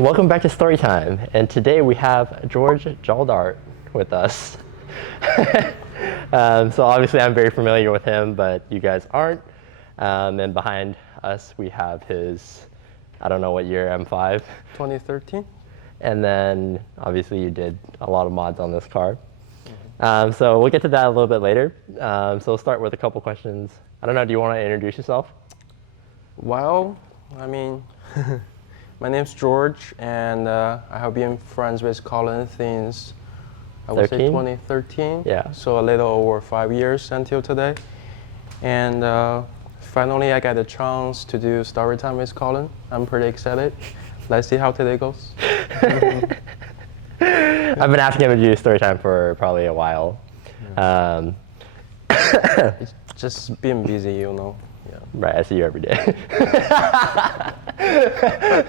Welcome back to Storytime, and today we have George Zhaodart with us. So obviously I'm very familiar with him, but you guys aren't. And behind us we have his, I don't know what year, M5? 2013. And then obviously you did a lot of mods on this car. So we'll get to that a little bit later. So we'll start with a couple questions. I don't know, do you want to introduce yourself? Well, I mean, my name's George, and I have been friends with Colin since, I would say 2013. Yeah. So a little over 5 years until today. And finally I got a chance to do Storytime with Colin. I'm pretty excited. Let's see how today goes. I've been asking him to do Storytime for probably a while. It's just being busy, you know. Yeah. Right, I see you every day.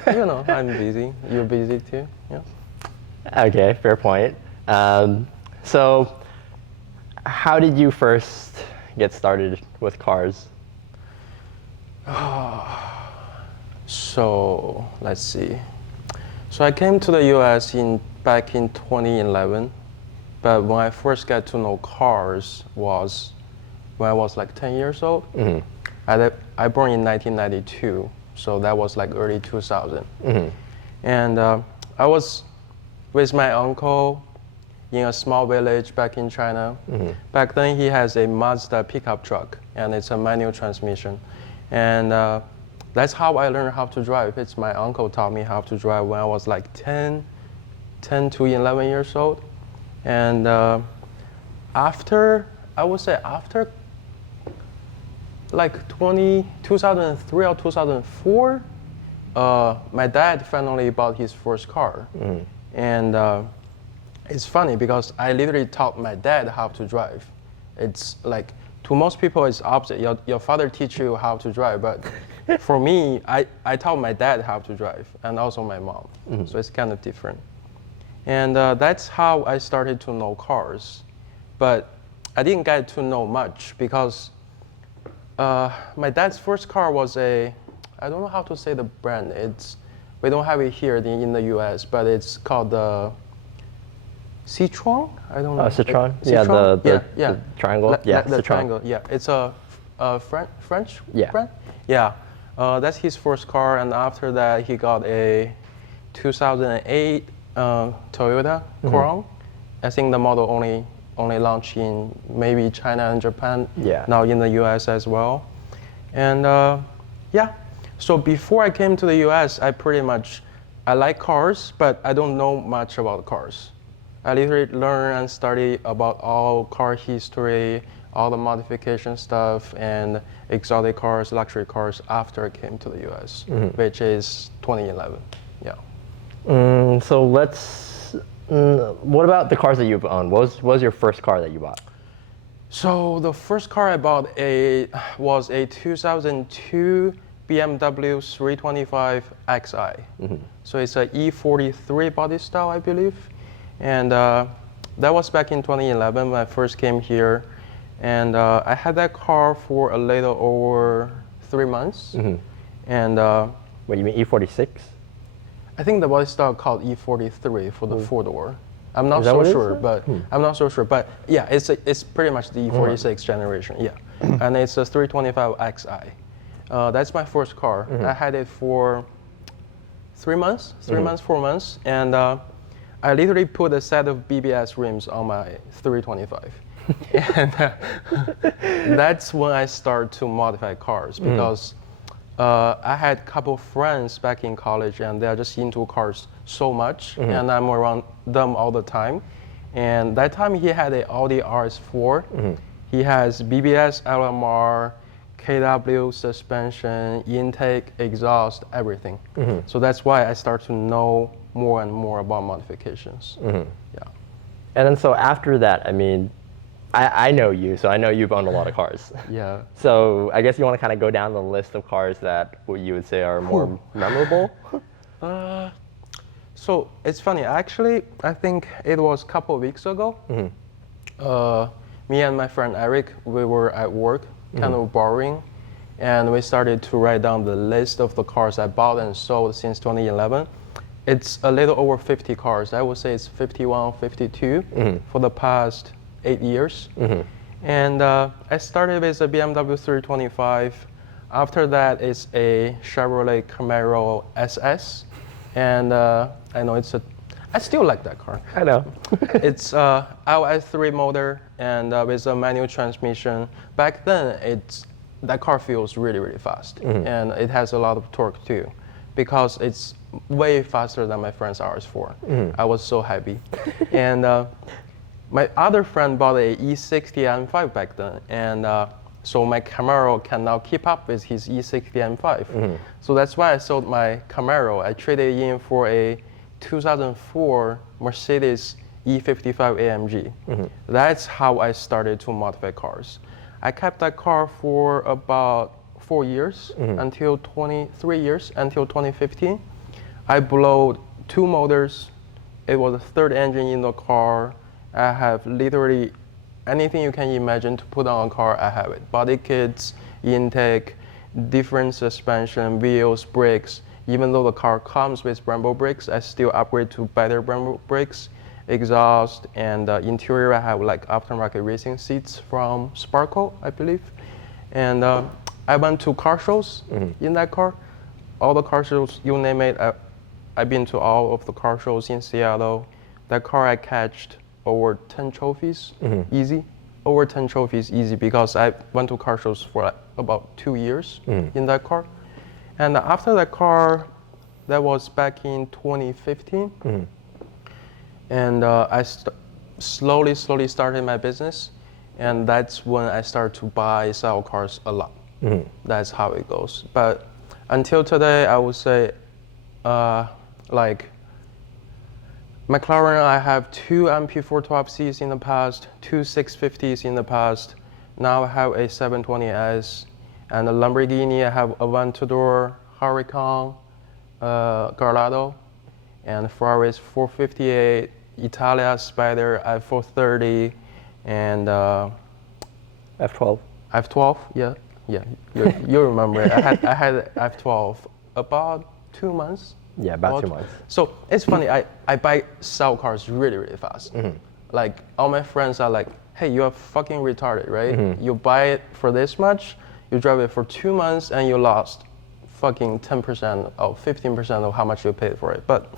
But, you know, I'm busy. You're busy too. Yeah. Okay, fair point. So, how did you first get started with cars? So let's see. So I came to the U.S. back in 2011, but when I first got to know cars was when I was like 10 years old. Mm-hmm. I born in 1992, so that was like early 2000. Mm-hmm. And I was with my uncle in a small village back in China. Mm-hmm. Back then he has a Mazda pickup truck, and it's a manual transmission. And that's how I learned how to drive. It's my uncle taught me how to drive when I was like 10 to 11 years old. And after like 2003 or 2004, my dad finally bought his first car. Mm-hmm. And it's funny because I literally taught my dad how to drive. It's like, to most people it's opposite. Your father teach you how to drive, but for me, I taught my dad how to drive, and also my mom. Mm-hmm. So it's kind of different. And that's how I started to know cars. But I didn't get to know much because my dad's first car was I don't know how to say the brand. We don't have it here in the US, but it's called the Citroen? I don't know. Citroen? Citroen? The triangle? The Citroen. triangle, yeah. It's a French Yeah. brand? Yeah. That's his first car, and after that he got a 2008 Toyota Corolla. I think the model only launched in maybe China and Japan. Yeah. Now in the US as well. And yeah. So before I came to the US, I like cars, but I don't know much about cars. I literally learn and study about all car history, all the modification stuff, and exotic cars, luxury cars after I came to the US, which is 2011. Yeah. So what about the cars that you've owned? What was your first car that you bought? So the first car I bought was a 2002 BMW 325 Xi. Mm-hmm. So it's a E43 body style, I believe. And that was back in 2011 when I first came here. And I had that car for a little over 3 months. Mm-hmm. And what, you mean E46? I think the body style called E43 for the four-door. I'm not so sure, but I'm not so sure. But yeah, it's pretty much the E46 generation. Yeah, and it's a 325 Xi. That's my first car. I had it for 3 months, 4 months, and I literally put a set of BBS rims on my 325. And that's when I started to modify cars because I had a couple friends back in college, and they're just into cars so much, and I'm around them all the time. And that time he had an Audi RS4. He has BBS, LMR, KW, suspension, intake, exhaust, everything. So that's why I start to know more and more about modifications. Yeah. And then so after that, I mean, I know you, so I know you've owned a lot of cars. Yeah. So I guess you want to kind of go down the list of cars that you would say are more memorable? So it's funny, actually, I think it was a couple of weeks ago. Me and my friend Eric, we were at work, kind of borrowing, and we started to write down the list of the cars I bought and sold since 2011. It's a little over 50 cars. I would say it's 51, 52 for the past 8 years. And I started with a BMW 325. After that, it's a Chevrolet Camaro SS. And I know I still like that car. I know. It's LS3 motor and with a manual transmission. Back then, that car feels really, really fast. And it has a lot of torque too, because it's way faster than my friend's RS4. I was so happy. And my other friend bought a E60 M5 back then. And so my Camaro can now keep up with his E60 M5. So that's why I sold my Camaro. I traded in for a 2004 Mercedes E55 AMG. That's how I started to modify cars. I kept that car for about 4 years, until 23 years, until 2015. I blew 2 motors. It was the third engine in the car. I have literally anything you can imagine to put on a car, I have it. Body kits, intake, different suspension, wheels, brakes. Even though the car comes with Brembo brakes, I still upgrade to better Brembo brakes, exhaust, and interior. I have like aftermarket racing seats from Sparkle, I believe. And I went to car shows in that car. All the car shows, you name it. I've been to all of the car shows in Seattle. That car I catched over 10 trophies, easy. Over 10 trophies, easy, because I went to car shows for like about 2 years in that car. And after that car, that was back in 2015. And I slowly started my business. And that's when I started to buy, sell cars a lot. That's how it goes. But until today, I would say, like, McLaren, I have 2 MP412Cs in the past, 2 650s in the past. Now I have a 720S. And a Lamborghini, I have Aventador, Huracan, Gallardo, and Ferrari's 458, Italia Spider, F430, and F12. F12, yeah, you remember it. I had F12 about 2 months. Yeah, about 2 months. So it's funny, I sell cars really, really fast. Like, all my friends are like, hey, you're fucking retarded, right? You buy it for this much, you drive it for 2 months, and you lost fucking 10% or 15% of how much you paid for it. But,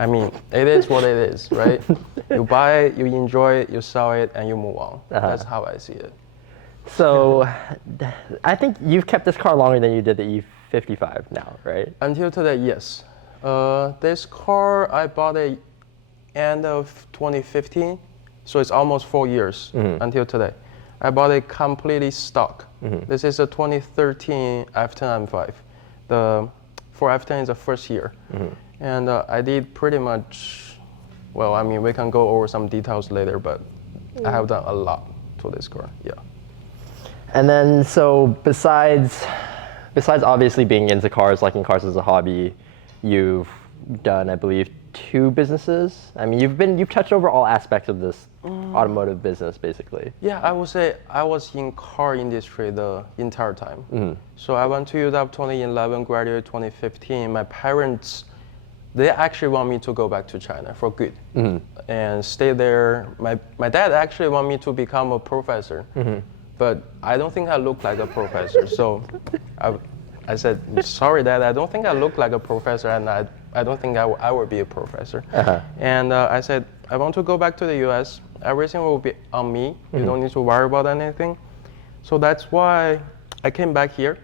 I mean, it is what it is, right? You buy it, you enjoy it, you sell it, and you move on. That's how I see it. So, I think you've kept this car longer than you did the E55 now, right? Until today, yes. This car, I bought it end of 2015, so it's almost 4 years until today. I bought it completely stock. This is a 2013 F10 M5. The for F10 is the first year. And I did pretty much, well, I mean, we can go over some details later, but I have done a lot to this car, yeah. And then, so besides obviously being into cars, liking cars as a hobby, you've done, I believe, 2 businesses. I mean, you've touched over all aspects of this automotive business, basically. Yeah, I would say I was in car industry the entire time. So I went to UW 2011, graduated 2015. My parents, they actually want me to go back to China for good and stay there. My dad actually want me to become a professor, but I don't think I look like a professor. So I said, sorry, Dad, I don't think I look like a professor, and I don't think I will be a professor. And I said, I want to go back to the US. Everything will be on me. You don't need to worry about anything. So that's why I came back here,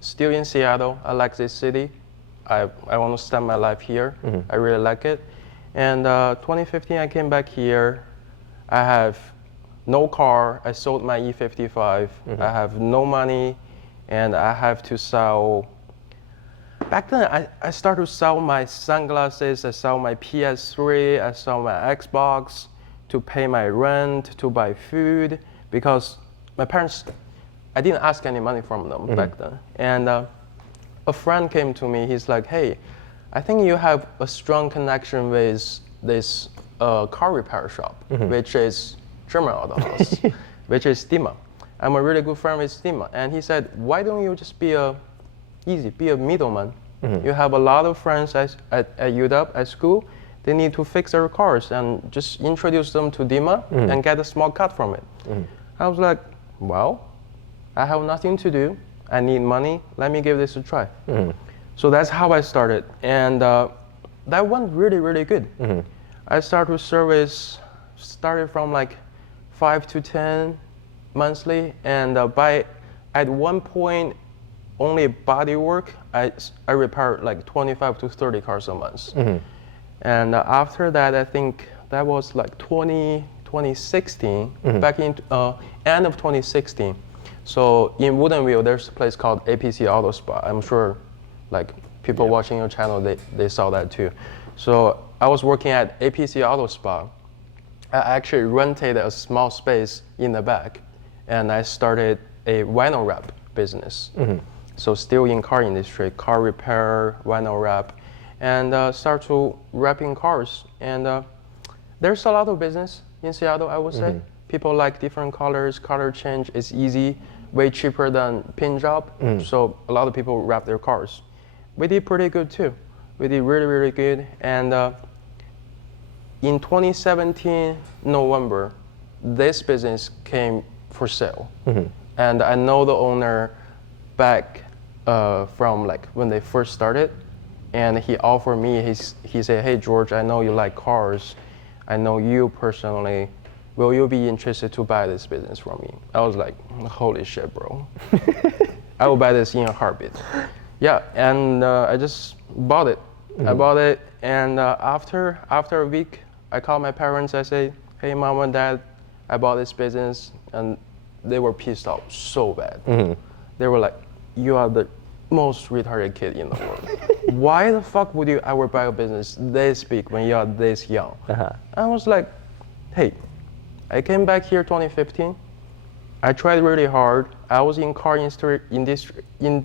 still in Seattle. I like this city. I want to spend my life here. I really like it. And 2015, I came back here. I have no car. I sold my E55. I have no money, and I have to sell. Back then, I started to sell my sunglasses. I sell my PS3. I sell my Xbox to pay my rent, to buy food, because my parents, I didn't ask any money from them back then. And a friend came to me. He's like, hey, I think you have a strong connection with this car repair shop, which is German Auto House, which is Stima. I'm a really good friend with Stima. And he said, why don't you just be a middleman You have a lot of friends at UW at school. They need to fix their cars and just introduce them to Dima and get a small cut from it. I was like, well, I have nothing to do. I need money. Let me give this a try. So that's how I started. And that went really, really good. I started from like 5 to 10 monthly. And at one point, only body work, I repaired like 25 to 30 cars a month. And after that, I think that was like 2016, back in end of 2016. So in Woodinville, there's a place called APC Auto Spa. I'm sure like people watching your channel, they saw that too. So I was working at APC Auto Spa. I actually rented a small space in the back, and I started a vinyl wrap business. So still in car industry, car repair, vinyl wrap, and start to wrapping cars. And there's a lot of business in Seattle, I would say. People like different colors, color change is easy, way cheaper than paint job. So a lot of people wrap their cars. We did pretty good too. We did really, really good. And in 2017, November, this business came for sale. And I know the owner back from like when they first started, and he offered me, he said, hey George, I know you like cars. I know you personally. Will you be interested to buy this business from me? I was like, holy shit, bro. I will buy this in a heartbeat. Yeah, and I just bought it. I bought it, and after a week, I called my parents. I say, hey, mom and dad, I bought this business, and they were pissed off so bad. They were like, you are the most retarded kid in the world. Why the fuck would you ever buy a business this big when you are this young? I was like, hey, I came back here 2015. I tried really hard. I was in car industry the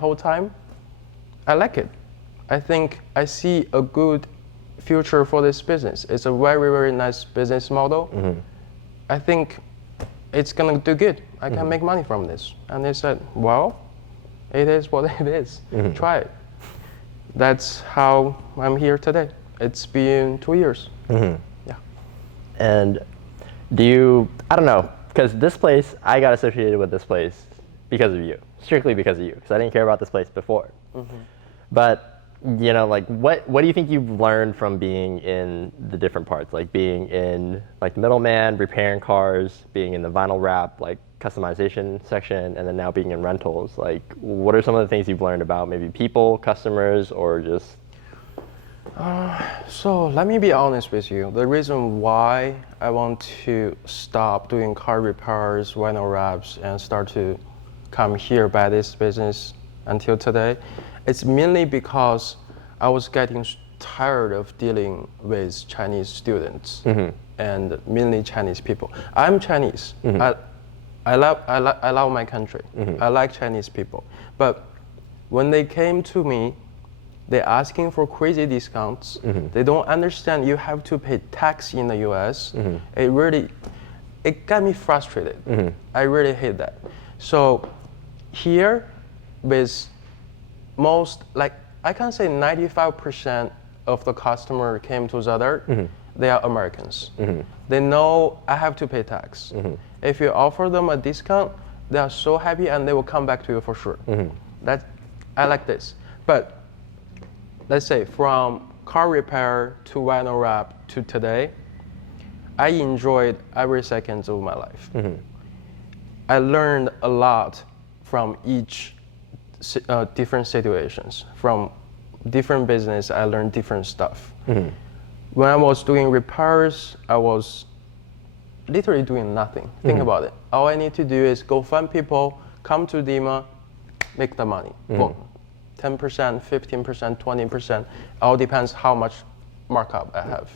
whole time. I like it. I think I see a good future for this business. It's a very, very nice business model. I think it's gonna do good. I can make money from this. And they said, well, it is what it is. Try it. That's how I'm here today. It's been 2 years. Yeah. And I don't know, because this place, I got associated with this place because of you, strictly because of you, because I didn't care about this place before. But, you know, like, what do you think you've learned from being in the different parts? Like being in, like, the middleman, repairing cars, being in the vinyl wrap, like, customization section, and then now being in rentals. Like, what are some of the things you've learned about maybe people, customers, or just... So let me be honest with you. The reason why I want to stop doing car repairs, vinyl wraps, and start to come here by this business until today, it's mainly because I was getting tired of dealing with Chinese students and mainly Chinese people. I'm Chinese. I love my country. I like Chinese people. But when they came to me, they're asking for crazy discounts. They don't understand you have to pay tax in the US. It got me frustrated. I really hate that. So here with most, like I can say 95% of the customer came to Zadart, they are Americans. They know I have to pay tax. If you offer them a discount, they are so happy and they will come back to you for sure. I like this. But let's say from car repair to vinyl wrap to today, I enjoyed every second of my life. I learned a lot from each different situations. From different business, I learned different stuff. When I was doing repairs, I was literally doing nothing. Think about it. All I need to do is go find people, come to Dima, make the money. Boom. 10%, 15%, 20%, all depends how much markup I have.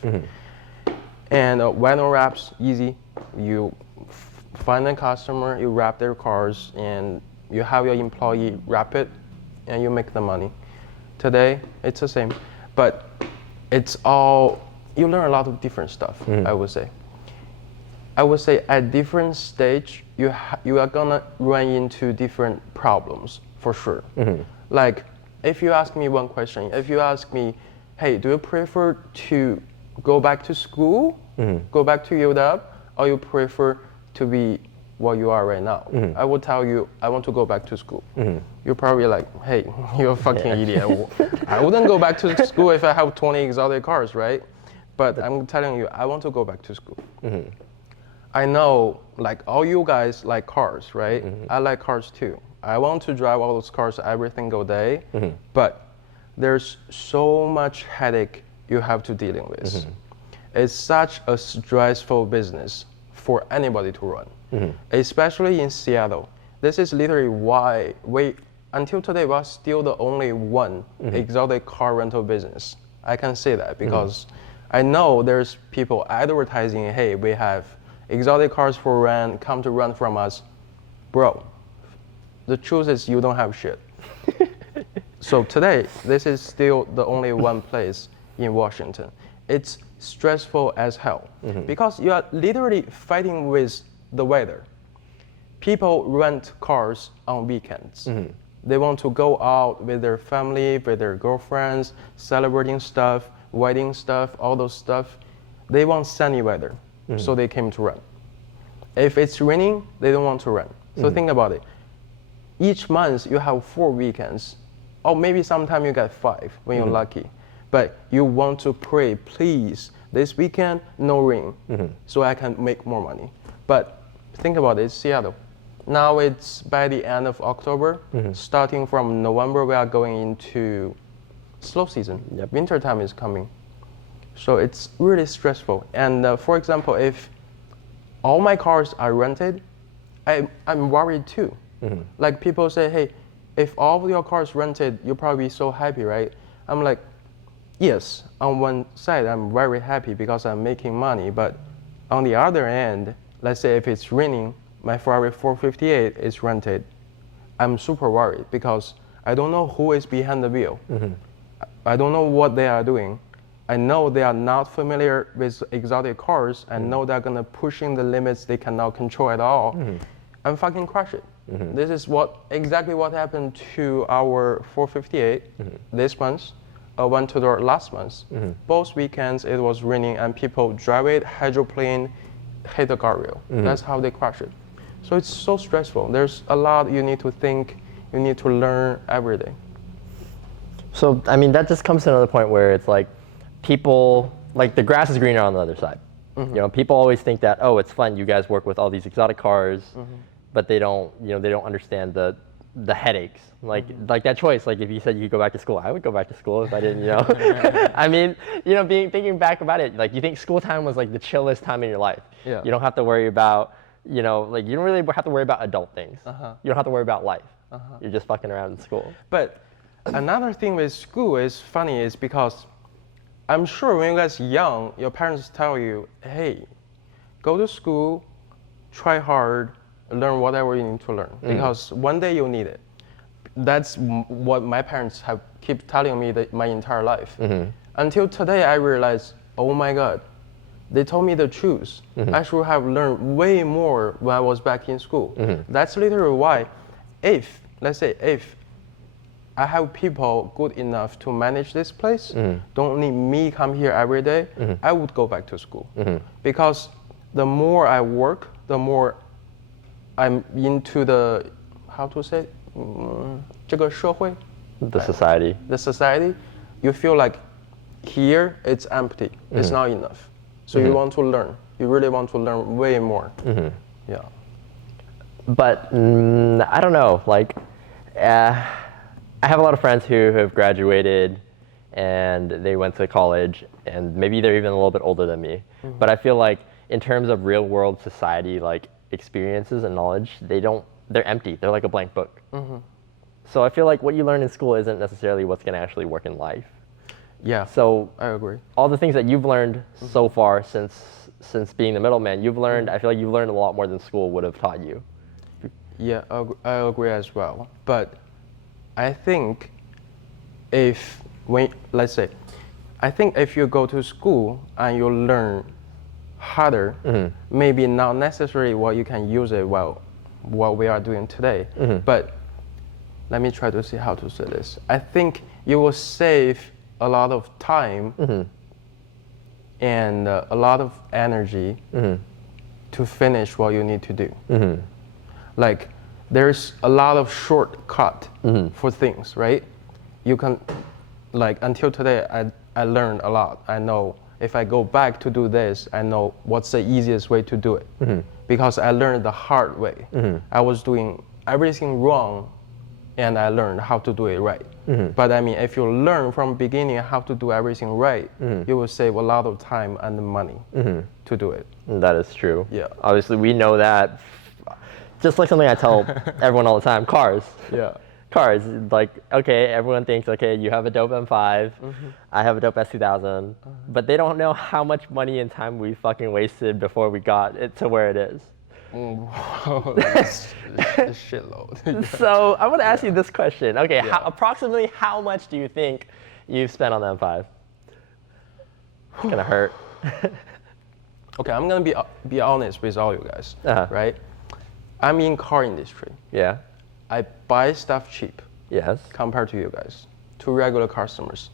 And vinyl wraps, easy. You find a customer, you wrap their cars, and you have your employee wrap it, and you make the money. Today, it's the same, but it's all, you learn a lot of different stuff, I would say. I would say at different stage, you are gonna run into different problems, for sure. Like, if you ask me one question, if you ask me, hey, do you prefer to go back to school, go back to UW, or you prefer to be what you are right now? I would tell you, I want to go back to school. You're probably like, hey, you're a fucking idiot. I wouldn't go back to school if I have 20 exotic cars, right? But I'm telling you, I want to go back to school. I know, like, all you guys like cars, right? I like cars too. I want to drive all those cars every single day, but there's so much headache you have to dealing with. It's such a stressful business for anybody to run, especially in Seattle. This is literally why until today, we're still the only one exotic car rental business. I can say that because I know there's people advertising, hey, we have exotic cars for rent, come to rent from us. Bro, the truth is you don't have shit. So today, this is still the only one place in Washington. It's stressful as hell because you are literally fighting with the weather. People rent cars on weekends. They want to go out with their family, with their girlfriends, celebrating stuff, wedding stuff, all those stuff. They want sunny weather, so they came to rent. If it's raining, they don't want to rent. So think about it. Each month you have 4 weekends, or maybe sometime you get 5 when you're lucky. But you want to pray, please, this weekend, no rain, so I can make more money. But think about it, it's Seattle. Now it's by the end of October. Starting from November, we are going into slow season. Winter time is coming. So it's really stressful. And for example, if all my cars are rented, I'm worried too. Like people say, hey, if all of your cars rented, you'll probably be so happy, right? I'm like, yes, on one side, I'm very happy because I'm making money. But on the other end, let's say if it's raining, my Ferrari 458 is rented. I'm super worried because I don't know who is behind the wheel. I don't know what they are doing. I know they are not familiar with exotic cars. I know they're gonna pushing the limits they cannot control at all. I'm fucking crush it. This is exactly what happened to our 458 this month. Went to the last month. Both weekends it was raining and people drive it, hydroplane, hit the guardrail. That's how they crash it. So it's so stressful. There's a lot you need to think, you need to learn every day. So, I mean, that just comes to another point where it's like people, like the grass is greener on the other side. You know, people always think that, oh, it's fun, you guys work with all these exotic cars, but they don't, they don't understand the headaches. Like that choice, like if you said you could go back to school, I would go back to school if I didn't, I mean, thinking back about it, like you think school time was like the chillest time in your life. Yeah. You don't have to worry about, like you don't really have to worry about adult things. You don't have to worry about life. You're just fucking around in school. But another thing with school is funny is because I'm sure when you guys young, your parents tell you, hey, go to school, try hard, learn whatever you need to learn because one day you'll need it. That's what my parents have keep telling me my entire life. Until today, I realized, oh my God, they told me the truth. I should have learned way more when I was back in school. That's literally why, let's say if I have people good enough to manage this place, don't need me come here every day, I would go back to school. Because the more I work, the more I'm into the, how to say, 这个社会, The society. The society, you feel like here it's empty, it's not enough. So you want to learn. You really want to learn way more. Yeah. But I don't know, like, I have a lot of friends who have graduated and they went to college and maybe they're even a little bit older than me. But I feel like in terms of real world society, like experiences and knowledge, they're empty. They're like a blank book. So I feel like what you learn in school isn't necessarily what's gonna actually work in life. Yeah, So I agree. all the things that you've learned so far since being the middleman, you've learned, I feel like you've learned a lot more than school would have taught you. Yeah, I agree as well. But I think let's say, I think if you go to school and you learn harder, maybe not necessarily what you can use it well, what we are doing today. But let me try to see how to say this. I think you will save a lot of time and a lot of energy to finish what you need to do. Like, there's a lot of shortcut for things, right? You can, like, until today, I learned a lot. I know if I go back to do this, I know what's the easiest way to do it. Because I learned the hard way. I was doing everything wrong, and I learned how to do it right. But I mean, if you learn from beginning how to do everything right, you will save a lot of time and money to do it. That is true. Yeah. Obviously, we know that. Just like something I tell everyone all the time, cars. Yeah. Cars, like, okay, everyone thinks, okay, you have a dope M5, I have a dope S2000, but they don't know how much money and time we fucking wasted before we got it to where it is. That's a shitload. So I want to ask you this question. Okay, approximately how much do you think you've spent on the M5? It's gonna hurt. Okay, I'm gonna be honest with all you guys, right? I'm in car industry. Yeah. I buy stuff cheap. Yes. Compared to you guys, to regular customers.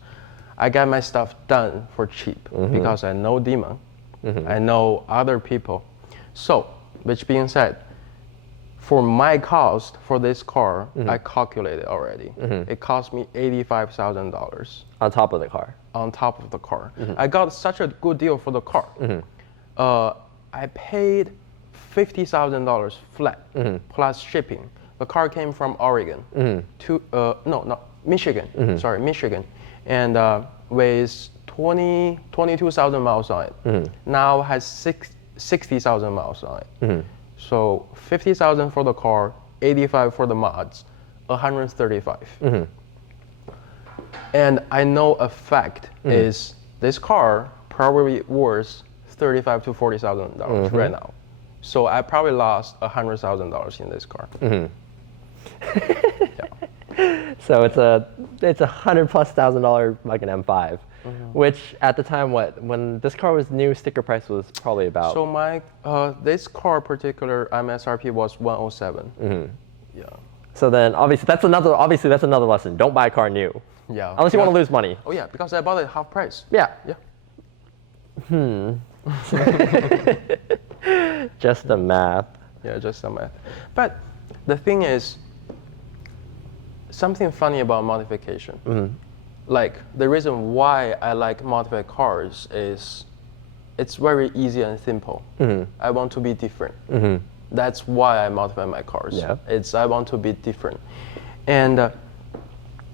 I get my stuff done for cheap because I know Demon. I know other people. So, which being said, for my cost for this car, I calculated already. It cost me $85,000. On top of the car. On top of the car. I got such a good deal for the car. I paid $50,000 flat plus shipping. The car came from Oregon to Michigan. Sorry, Michigan, and with 22,000 miles on it. Now has 60,000 miles on it. So 50,000 for the car, 85 for the mods, 135. And I know a fact is this car probably worth $35,000 to $40,000 right now. So I probably lost $100,000 in this car. So it's a $100,000+ like an M5, which at the time, when this car was new, sticker price was probably about. So my this car particular MSRP was 107. Yeah. So then obviously that's another lesson. Don't buy a car new. Yeah. Unless you want to lose money. Oh yeah, because I bought it half price. Yeah. Yeah. Just the math. Yeah, just the math. But the thing is, something funny about modification. Like, the reason why I like modified cars is it's very easy and simple. I want to be different. That's why I modify my cars. Yeah. I want to be different. And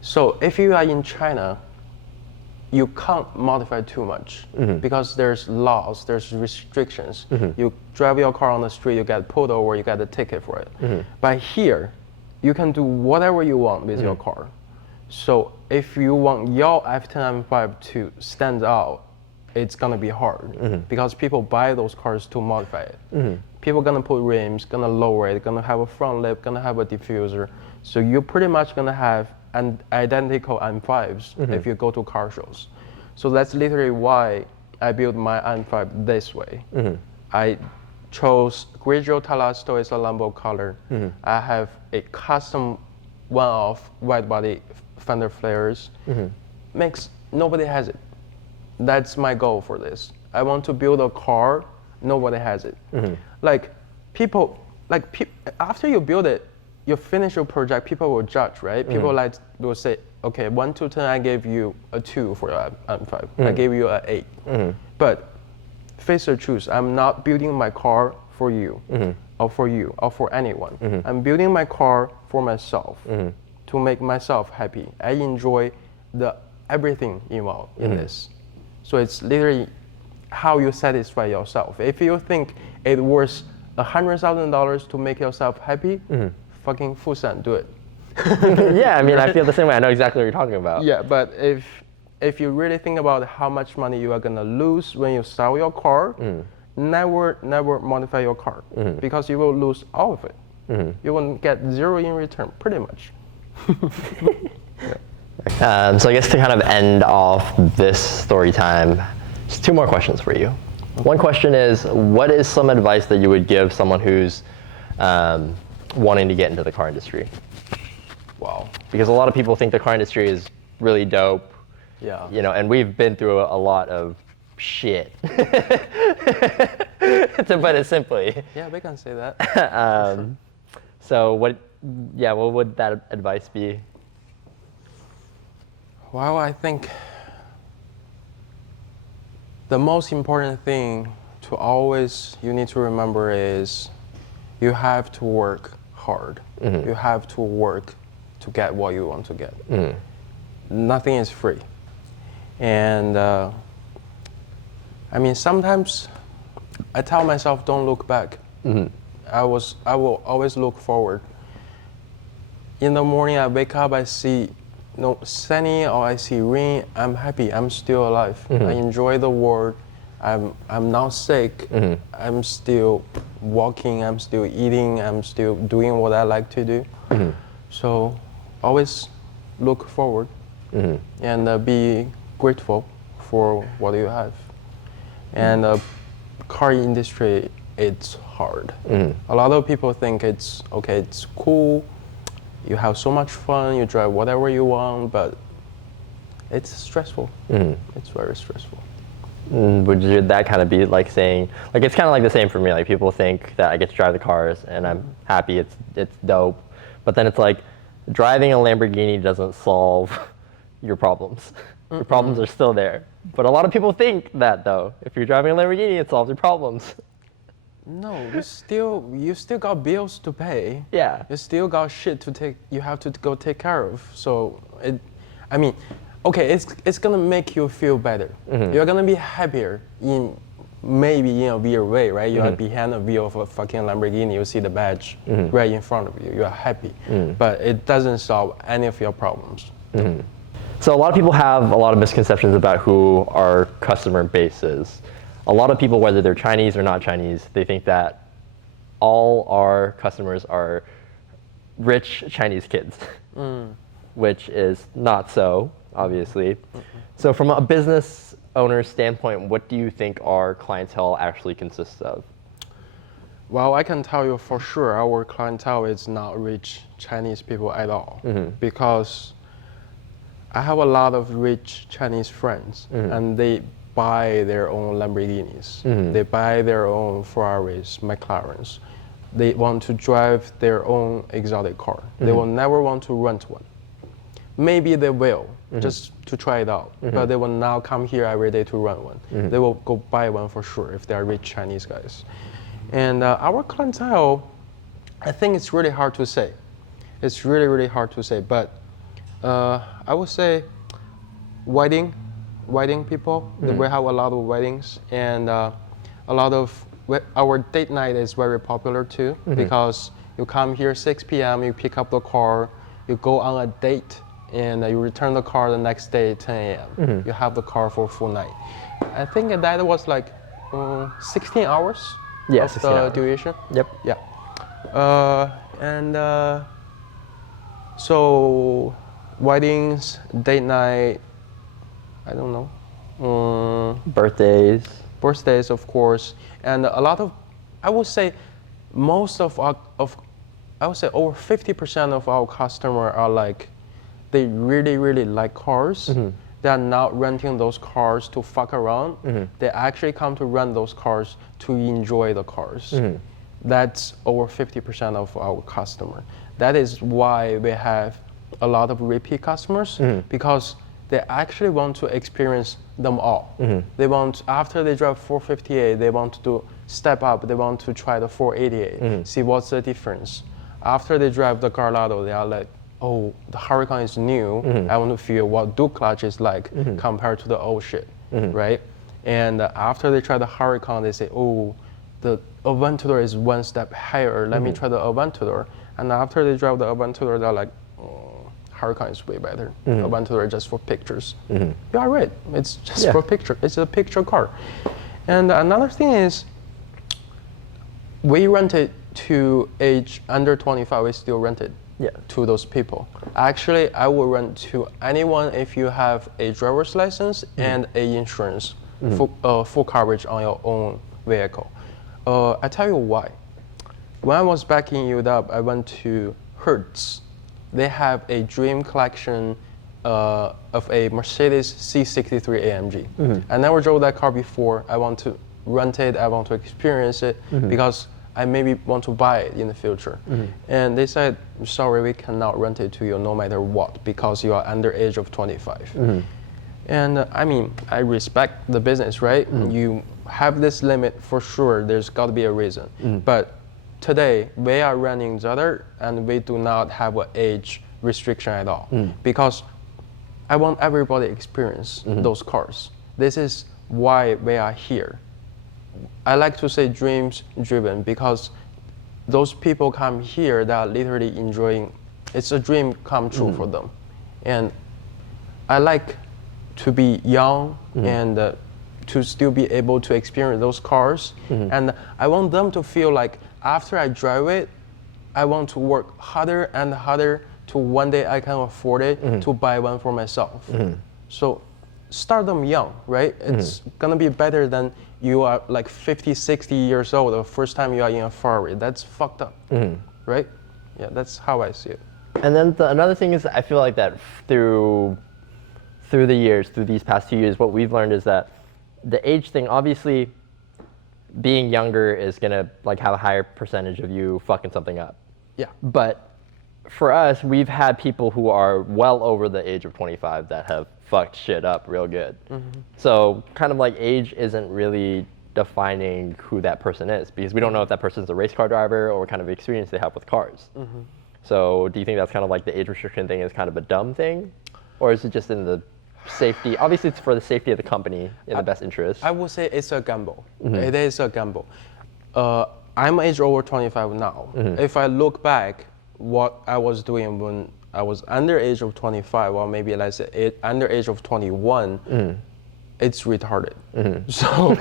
so if you are in China, you can't modify too much because there's laws, there's restrictions. You drive your car on the street, you get pulled over, you get a ticket for it. But here, you can do whatever you want with your car. So if you want your F10 M5 to stand out, it's gonna be hard because people buy those cars to modify it. People gonna put rims, gonna lower it, gonna have a front lip, gonna have a diffuser. So you're pretty much gonna have an identical M5s if you go to car shows. So that's literally why I built my M5 this way. I chose Grigio Talasto is a Lambo color. I have a custom one-off wide body fender flares. Nobody has it. That's my goal for this. I want to build a car, nobody has it. Like people, after you build it, you finish your project, people will judge, right? People will say, okay, 1 to 10, I gave you a 2 for your M5. I gave you an 8. But face the truth, I'm not building my car for you, or for you, or for anyone. I'm building my car for myself, to make myself happy. I enjoy everything involved in this. So it's literally how you satisfy yourself. If you think it worth $100,000 to make yourself happy, fucking Fusan, do it. Yeah, I mean, I feel the same way. I know exactly what you're talking about. Yeah, but if you really think about how much money you are gonna lose when you sell your car, never modify your car because you will lose all of it. You will get zero in return, pretty much. So I guess to kind of end off this story time, just 2 more questions for you. One question is, what is some advice that you would give someone who's wanting to get into the car industry? Wow. Because a lot of people think the car industry is really dope, Yeah. you know, and we've been through a lot of shit, to put it simply. Yeah, we can say that. For sure. So what would that advice be? Well, I think the most important thing you need to remember is you have to work hard. You have to work to get what you want to get. Nothing is free. And I mean, sometimes I tell myself, don't look back. I will always look forward. In the morning, I wake up, I see sunny or I see rain. I'm happy. I'm still alive. I enjoy the world. I'm not sick. I'm still walking. I'm still eating. I'm still doing what I like to do. So always look forward and be grateful for what you have. And car industry, it's hard. A lot of people think it's okay, it's cool, you have so much fun, you drive whatever you want, but it's stressful. It's very stressful. Would that kind of be like saying, like it's kind of like the same for me, like people think that I get to drive the cars and I'm happy, it's dope, but then it's like driving a Lamborghini doesn't solve your problems. Your problems are still there. But a lot of people think that though, if you're driving a Lamborghini, it solves your problems. No, you still got bills to pay. Yeah. You still got shit you have to go take care of. So I mean, okay, it's gonna make you feel better. You're gonna be happier maybe in a weird way, right? You are behind a wheel of a fucking Lamborghini, you see the badge right in front of you, you are happy. But it doesn't solve any of your problems. So a lot of people have a lot of misconceptions about who our customer base is. A lot of people, whether they're Chinese or not Chinese, they think that all our customers are rich Chinese kids, which is not so, obviously. So from a business owner's standpoint, what do you think our clientele actually consists of? Well, I can tell you for sure our clientele is not rich Chinese people at all, because I have a lot of rich Chinese friends, and they buy their own Lamborghinis. They buy their own Ferraris, McLarens. They want to drive their own exotic car. They will never want to rent one. Maybe they will, just to try it out, but they will now come here every day to rent one. They will go buy one for sure if they are rich Chinese guys. And our clientele, I think it's really hard to say. It's really, really hard to say, but I would say wedding people. We have a lot of weddings, and a lot of our date night is very popular too, because you come here 6 p.m., you pick up the car, you go on a date, and you return the car the next day at 10 a.m. You have the car for a full night. I think that was like 16 hours of 16 the hours. duration. Yep. Yeah. So weddings, date night, I don't know. Birthdays, of course, and a lot of, I would say, I would say over 50% of our customers are like, they really, really like cars. They're not renting those cars to fuck around. They actually come to rent those cars to enjoy the cars. That's over 50% of our customer. That is why we have a lot of repeat customers, because they actually want to experience them all. They want, after they drive 458, they want to step up, they want to try the 488, see what's the difference. After they drive the Gallardo, they are like, oh, the Huracan is new, I want to feel what dual clutch is like compared to the old shit, right? And after they try the Huracan, they say, oh, the Aventador is one step higher, let me try the Aventador. And after they drive the Aventador, they're like, Huracan is way better. Aventador is just for pictures. You are right. It's just for picture. It's a picture car. And another thing is, we rent it to age under 25. We still rent it to those people. Actually, I will rent to anyone if you have a driver's license and a insurance, full coverage on your own vehicle. I tell you why. When I was back in UW, I went to Hertz. they have a dream collection of a Mercedes C63 AMG. I never drove that car before. I want to rent it. I want to experience it because I maybe want to buy it in the future. And they said, sorry, we cannot rent it to you no matter what because you are under age of 25. And I mean, I respect the business, right? You have this limit for sure. There's got to be a reason. But today, we are running Zadart and we do not have an age restriction at all because I want everybody to experience those cars. This is why we are here. I like to say dreams driven because those people come here that are literally enjoying, it's a dream come true for them. And I like to be young and to still be able to experience those cars. And I want them to feel like after I drive it, I want to work harder and harder to one day I can afford it to buy one for myself. So start them young, right? It's gonna be better than you are like 50, 60 years old the first time you are in a Ferrari. That's fucked up, right? Yeah, that's how I see it. And then another thing is I feel like that through the years, through these past 2 years, what we've learned is that the age thing, obviously being younger is gonna like have a higher percentage of you fucking something up. Yeah. But for us, we've had people who are well over the age of 25 that have fucked shit up real good. So kind of like age isn't really defining who that person is because we don't know if that person's a race car driver or what kind of experience they have with cars. So do you think that's kind of like the age restriction thing is kind of a dumb thing? Or is it just in the safety? Obviously it's for the safety of the company in the best interest. I would say it's a gamble. It is a gamble. I'm age over 25 now. If I look back, what I was doing when I was under age of 25, or maybe let's say under age of 21, it's retarded. So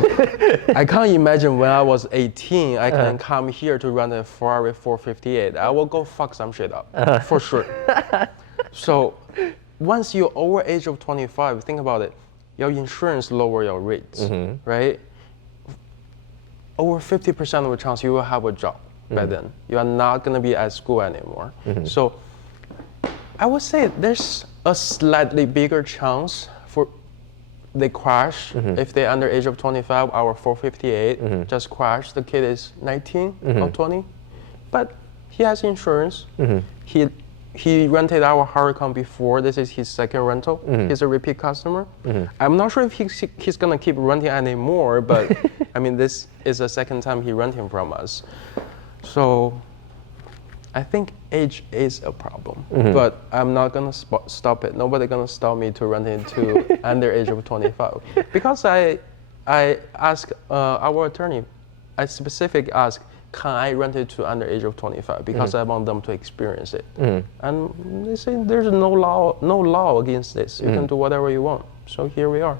I can't imagine when I was 18, I can come here to run a Ferrari 458. I will go fuck some shit up, for sure. So once you're over age of 25, think about it. Your insurance lower your rates, right? Over 50% of the chance you will have a job by then. You are not gonna be at school anymore. So I would say there's a slightly bigger chance for they crash if they're under age of 25. Our 458 just crashed. The kid is 19 or 20, but he has insurance. He rented our Huracan before. This is his second rental. He's a repeat customer. I'm not sure if he's gonna keep renting anymore, but I mean, this is the second time he renting from us. So I think age is a problem, but I'm not gonna stop it. Nobody gonna stop me to rent it to under age of 25. Because I asked our attorney, I specifically asked, can I rent it to under age of 25? Because I want them to experience it. And they say there's no law against this. You can do whatever you want. So here we are.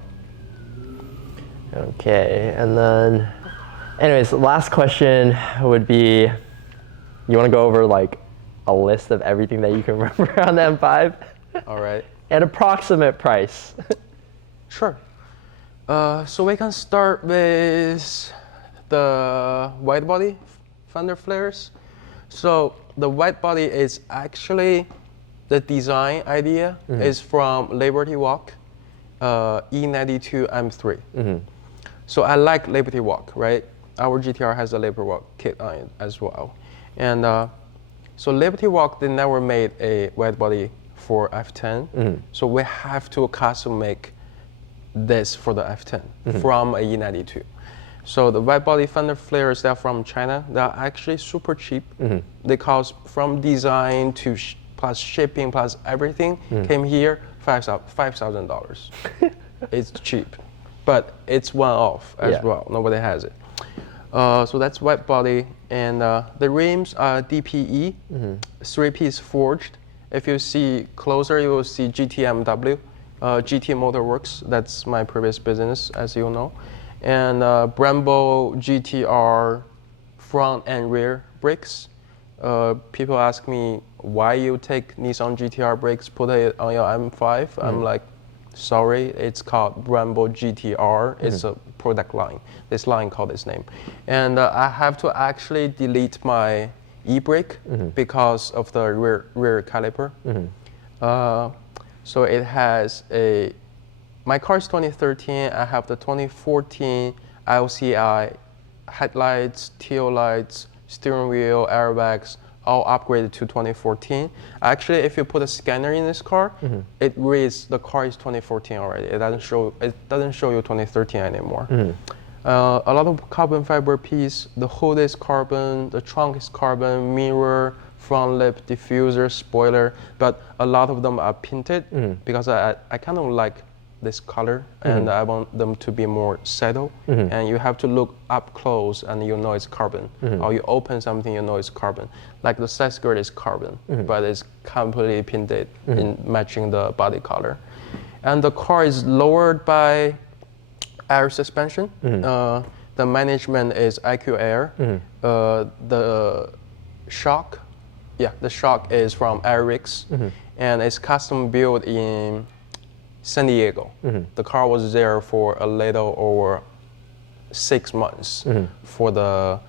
Okay, and then, anyways, last question would be, you want to go over like a list of everything that you can remember on the M5? All right. An approximate price. Sure. So we can start with the wide body Fender flares. So the wide body is actually the design idea is from Liberty Walk E92 M3. So I like Liberty Walk, right? Our GTR has a Liberty Walk kit on it as well. And so Liberty Walk, they never made a wide body for F10. So we have to custom make this for the F10 from a E92. So the wide body Fender flares, they're from China. They're actually super cheap. They cost from design to plus shipping plus everything came here $5,000. It's cheap, but it's one off as well. Nobody has it. So that's wide body, and the rims are DPE, 3-piece forged. If you see closer, you will see GTMW, GT Motorworks. That's my previous business, as you know. And Brembo GTR front and rear brakes. People ask me why you take Nissan GTR brakes, put it on your M5. I'm like, sorry, it's called Brembo GTR. It's a product line. This line called this name. And I have to actually delete my e-brake because of the rear caliper. So it has my car is 2013. I have the 2014 LCI headlights, tail lights, steering wheel, airbags, all upgraded to 2014. Actually, if you put a scanner in this car, it reads the car is 2014 already. It doesn't show you 2013 anymore. A lot of carbon fiber piece. The hood is carbon, the trunk is carbon, mirror, front lip, diffuser, spoiler, but a lot of them are painted because I kind of like this color and I want them to be more settled. And you have to look up close and you know it's carbon. Or you open something, you know it's carbon. Like the side skirt is carbon, but it's completely painted in matching the body color. And the car is lowered by air suspension. The management is IQ Air. The shock is from Airix, and it's custom built in San Diego. The car was there for a little over 6 months for the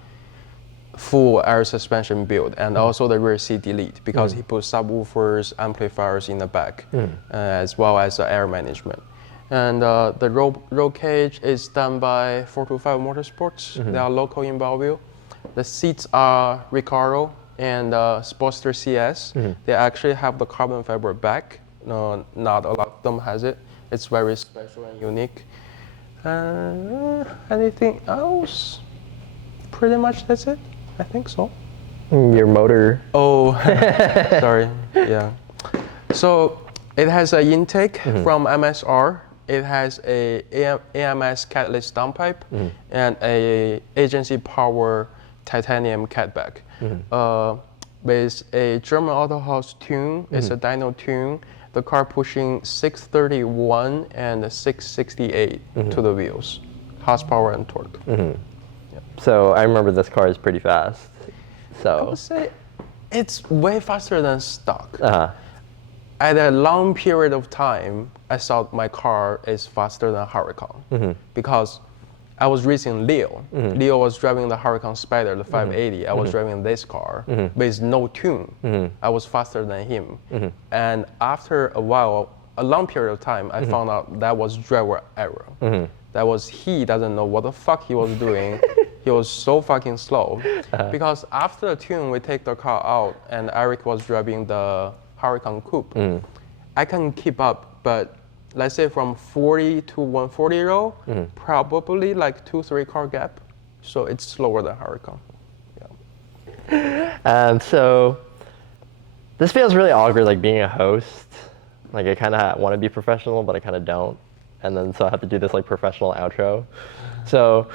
full air suspension build, and also the rear seat delete because he put subwoofers, amplifiers in the back, as well as the air management. And the roll cage is done by 425 Motorsports. They are local in Bellevue. The seats are Recaro and Sportster CS. They actually have the carbon fiber back. No, not a lot of them has it. It's very special and unique. Anything else? Pretty much that's it. I think so. Your motor. Oh, sorry. Yeah. So it has an intake from MSR. It has a AMS catalyst downpipe and a agency power titanium catback. With a German Auto House tune, it's a dyno tune. The car pushing 631 and 668 to the wheels, horsepower and torque. So I remember this car is pretty fast. I So would say it's way faster than stock. At a long period of time, I thought my car is faster than Huracan because I was racing Leo. Leo was driving the Huracan Spider, the 580. I was driving this car with no tune. I was faster than him. And after a while, a long period of time, I found out that was driver error. That was he doesn't know what the fuck he was doing. He was so fucking slow. Because after the tune, we take the car out and Eric was driving the Huracan Coupe. I can keep up, but let's say from 40 to 140 row, probably like 2-3 car gap. So it's slower than Huracan. So this feels really awkward, like being a host. Like I kind of want to be professional, but I kind of don't. And then so I have to do this like professional outro. So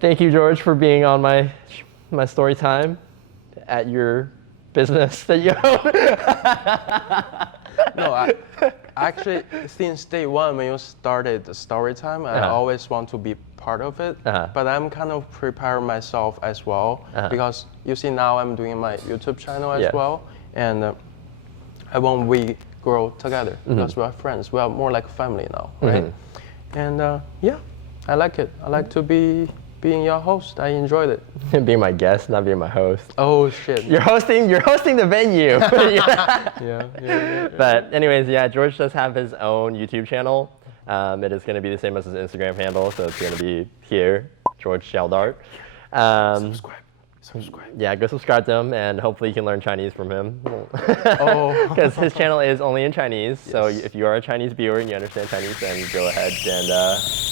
thank you, George, for being on my story time at your business that you own. No, actually, since day one, when you started the story time, I always want to be part of it. But I'm kind of preparing myself as well because you see now I'm doing my YouTube channel as well, and I want we grow together because we are friends. We are more like family now, right? And yeah, I like it. I like to be being your host. I enjoyed it. Being my guest, not being my host. Oh shit. You're hosting the venue. Yeah. But anyways, yeah, George does have his own YouTube channel. It is going to be the same as his Instagram handle, so it's going to be here, George Zhaodart. Subscribe. Yeah, go subscribe to him, and hopefully you can learn Chinese from him. Oh. Because his channel is only in Chinese, so if you are a Chinese viewer and you understand Chinese, then go ahead and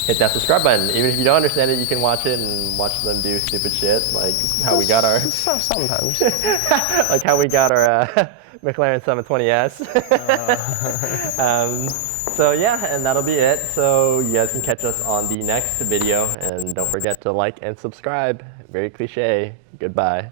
hit that subscribe button. Even if you don't understand it, you can watch it and watch them do stupid shit, like how we got our sometimes, like how we got our McLaren 720S. So yeah, and that'll be it. So you guys can catch us on the next video, and don't forget to like and subscribe. Very cliche. Goodbye.